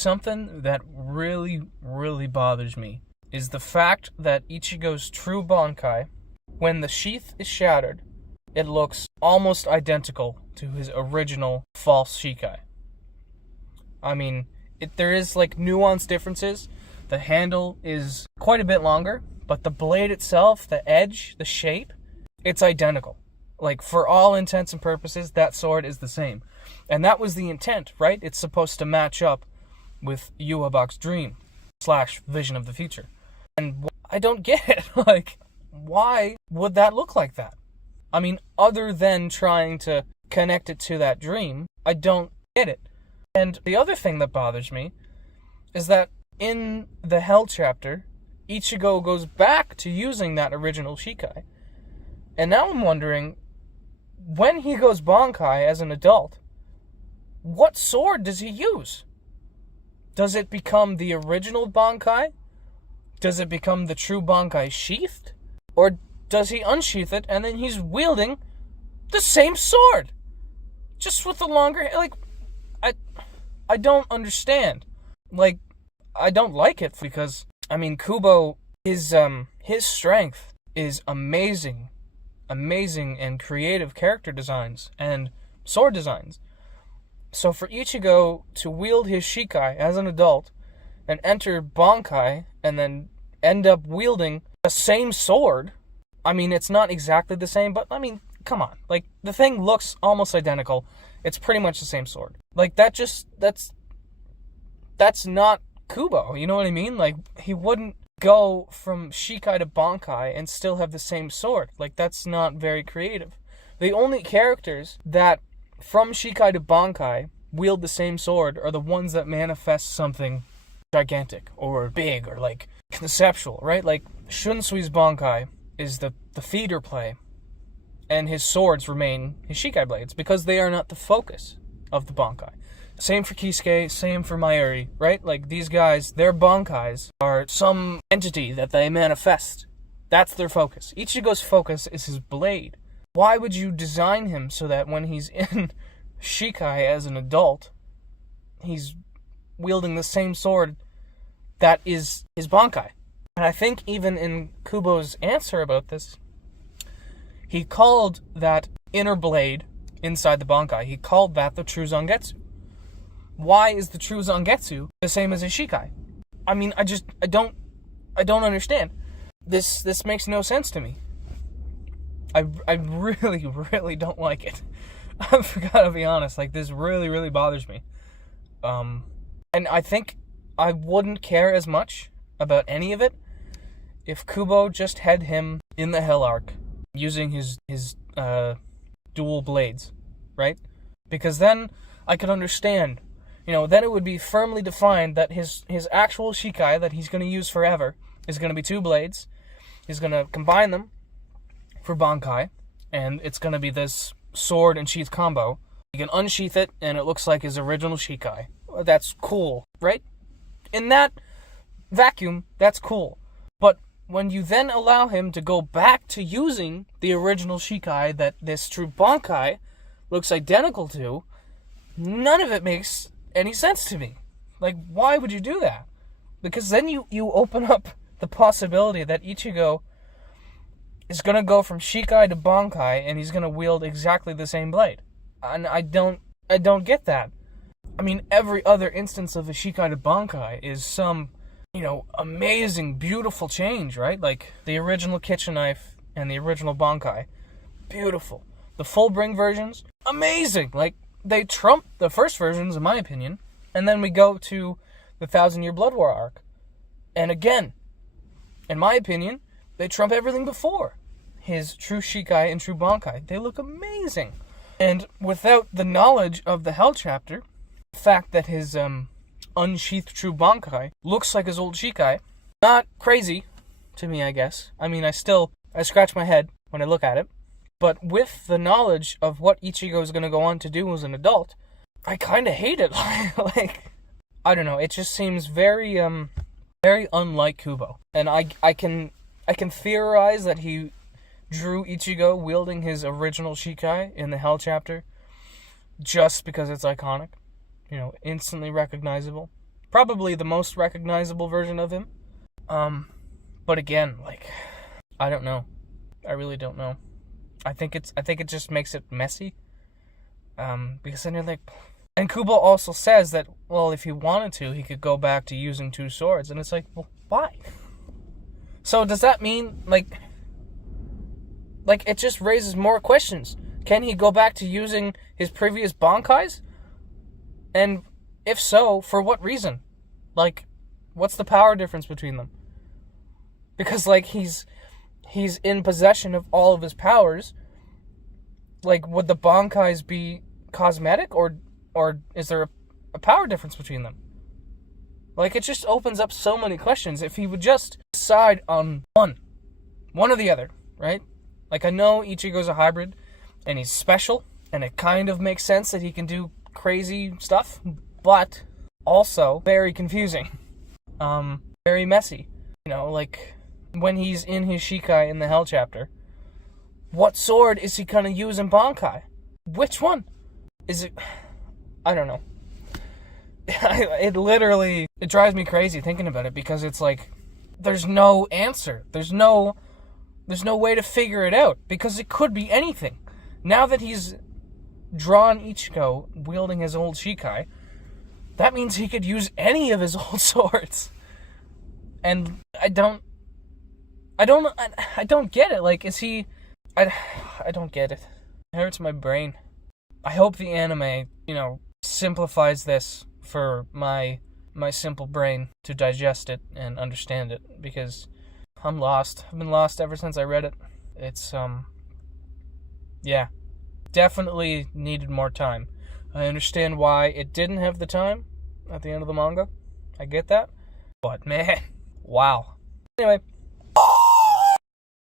something that really, really bothers me is the fact that Ichigo's true Bankai, when the sheath is shattered, it looks almost identical to his original false Shikai. I mean, there is like nuanced differences. The handle is quite a bit longer, but the blade itself, the edge, the shape, it's identical. Like, for all intents and purposes, that sword is the same. And that was the intent, right? It's supposed to match up with Yhwach's dream / vision of the future. And I don't get it. Like, why would that look like that? I mean, other than trying to connect it to that dream, I don't get it. And the other thing that bothers me is that in the Hell chapter, Ichigo goes back to using that original Shikai. And now I'm wondering, when he goes Bankai as an adult, what sword does he use? Does it become the original Bankai? Does it become the true Bankai sheathed? Or does he unsheath it and then he's wielding the same sword? Just with the longer... Like, I don't understand. Like, I don't like it because, I mean, Kubo, his strength is amazing and creative character designs and sword designs. So for Ichigo to wield his Shikai as an adult and enter Bankai and then end up wielding the same sword, I mean, it's not exactly the same, but I mean, come on. Like, the thing looks almost identical. It's pretty much the same sword. Like, that's not Kubo, you know what I mean? Like, he wouldn't go from Shikai to Bankai and still have the same sword. Like, that's not very creative. The only characters that from Shikai to Bankai wield the same sword are the ones that manifest something gigantic or big or like conceptual, right? Like Shunsui's Bankai is the feeder play, and his swords remain his Shikai blades because they are not the focus of the Bankai. Same for Kisuke, same for Mayuri, right? Like, these guys, their Bankais are some entity that they manifest. That's their focus. Ichigo's focus is his blade. Why would you design him so that when he's in Shikai as an adult, he's wielding the same sword that is his Bankai? And I think even in Kubo's answer about this, he called that inner blade inside the Bankai, he called that the true Zangetsu. Why is the true Zangetsu the same as his Shikai? I mean, I don't understand. This makes no sense to me. I really, really don't like it. I've got to be honest. Like, this really, really bothers me. And I think I wouldn't care as much about any of it if Kubo just had him in the Hell arc using his dual blades, right? Because then I could understand. You know, then it would be firmly defined that his actual Shikai that he's going to use forever is going to be two blades. He's going to combine them for Bankai, and it's going to be this sword and sheath combo. You can unsheath it, and it looks like his original Shikai. That's cool, right? In that vacuum, that's cool. But when you then allow him to go back to using the original Shikai that this true Bankai looks identical to, none of it makes any sense to me. Like, why would you do that? Because then you open up the possibility that Ichigo is going to go from Shikai to Bankai and he's going to wield exactly the same blade. And I don't get that. I mean, every other instance of a Shikai to Bankai is some, you know, amazing, beautiful change, right? Like the original kitchen knife and the original Bankai. Beautiful. The full bring versions, amazing. Like, they trump the first versions, in my opinion. And then we go to the 1,000-Year Blood War arc. And again, in my opinion, they trump everything before. His true Shikai and true Bankai. They look amazing. And without the knowledge of the Hell chapter, the fact that his unsheathed true Bankai looks like his old Shikai, not crazy to me, I guess. I mean, I scratch my head when I look at it. But with the knowledge of what Ichigo is going to go on to do as an adult, I kind of hate it. Like, I don't know. It just seems very unlike Kubo. And I can theorize that he drew Ichigo wielding his original Shikai in the Hell chapter just because it's iconic. You know, instantly recognizable. Probably the most recognizable version of him. But again, like, I don't know. I really don't know. I think it just makes it messy. Because then you're like, and Kubo also says that, well, if he wanted to, he could go back to using 2 swords, and it's like, well, why? So does that mean like it just raises more questions? Can he go back to using his previous Bankais? And if so, for what reason? Like, what's the power difference between them? Because, like, he's in possession of all of his powers. Like, would the Bankais be cosmetic, or is there a power difference between them? Like, it just opens up so many questions. If he would just decide on one or the other, right? Like, I know Ichigo's a hybrid, and he's special, and it kind of makes sense that he can do crazy stuff, but also very confusing. Very messy. You know, like, when he's in his Shikai in the Hell chapter, what sword is he gonna use in Bankai? Which one? Is it... I don't know. It drives me crazy thinking about it, because it's like, there's no answer. There's no way to figure it out, because it could be anything. Now that he's drawn Ichigo wielding his old Shikai, that means he could use any of his old swords. And I don't get it. Like, is he... I don't get it. It hurts my brain. I hope the anime, simplifies this for my simple brain to digest it and understand it, because I'm lost. I've been lost ever since I read it. It's, yeah. Definitely needed more time. I understand why it didn't have the time at the end of the manga. I get that. But, man, wow. Anyway.